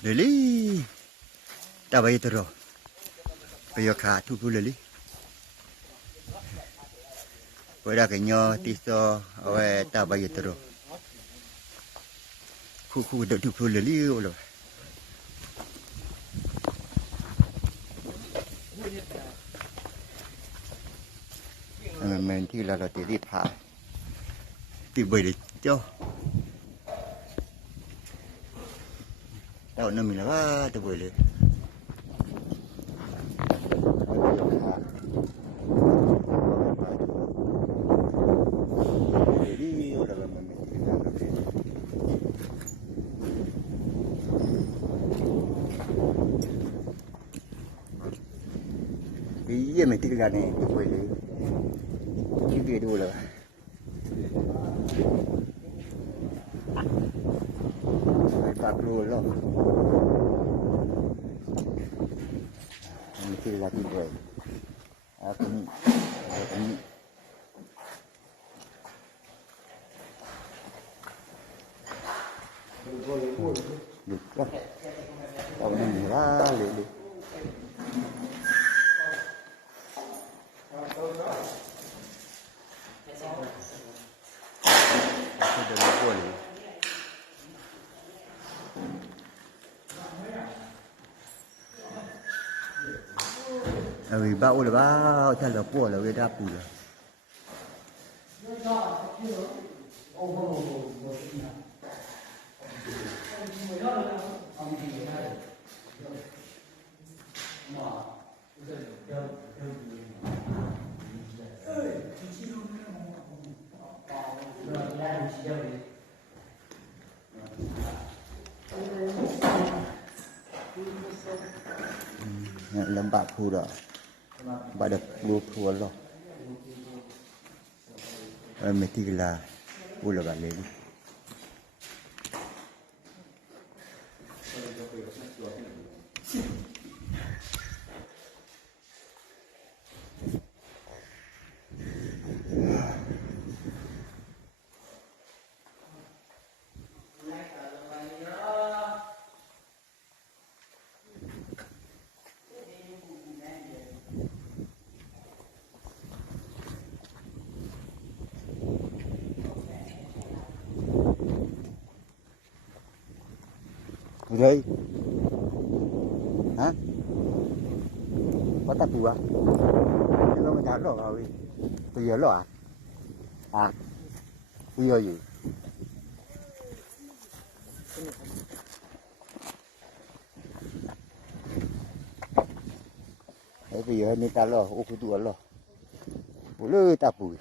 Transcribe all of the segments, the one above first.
Lili, tak bayar terus. Bayar kartu pun lili. Pada kenya tiso, awak tak bayar terus. Kuku duduk pun lili loh. Mình thì là tỷ đi phá, tỷ bơi để cho. Tao nó mình là ba tao bơi lên. Đi là mình cái gì mình thích là này tao bơi lên. Cái gì đâu là. Phải luôn lo. Mình thích là đi bơi. Cũng được quá. Tao mình ra liền đi. Vì bao là bao theo là của là người ta bù rồi. Làm bạc phù rồi. Bà được bùa phù rồi. Mình thì là bùa là bà lấy đi. Đây hả? Có tắc gì à? Cái nó mới tháo rồi rồi. Bây giờ rồi à? À, bây giờ gì? Đấy bây giờ người ta lo, ô cái tuổi lo. Bố lơ ta bùi.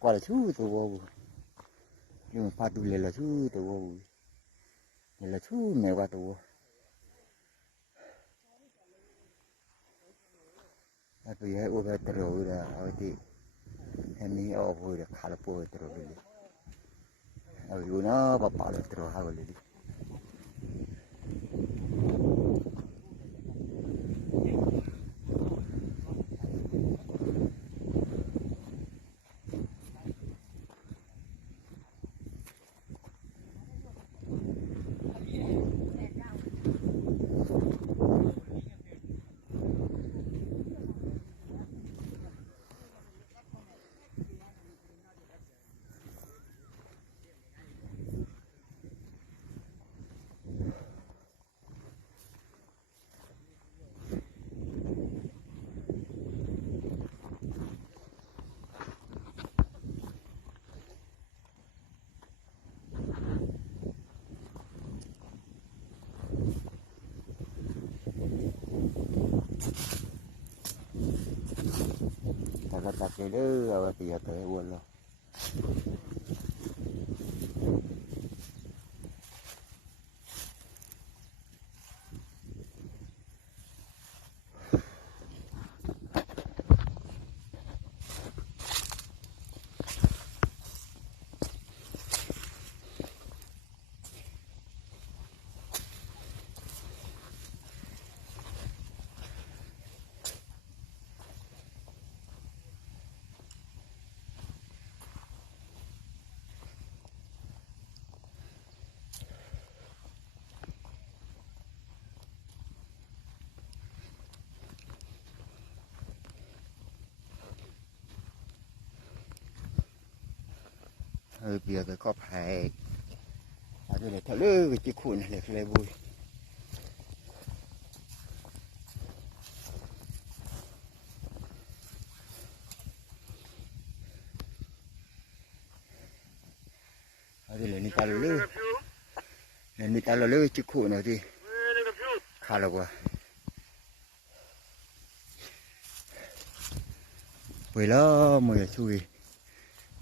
Qua là chú tôi vô. Nhưng mà pha tôi lên là chú tôi vô. Lên là chú mẹ qua tôi vô. Bây giờ ô tô rồi là ở thì em đi ở vui là khá là vui rồi đi. Ở dưới nó bảo là rồi hai đi. Tak ada awak tiada tahu lah. bia cái cọp hay cái này thở lư cái chiếc khuôn này là vui cái này đi tao lư nên đi tao lư chiếc khuôn này thì khá là quá vậy đó mọi người chui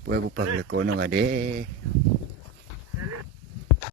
เว้ยบุปผาเลยโกนเอาไว้เด้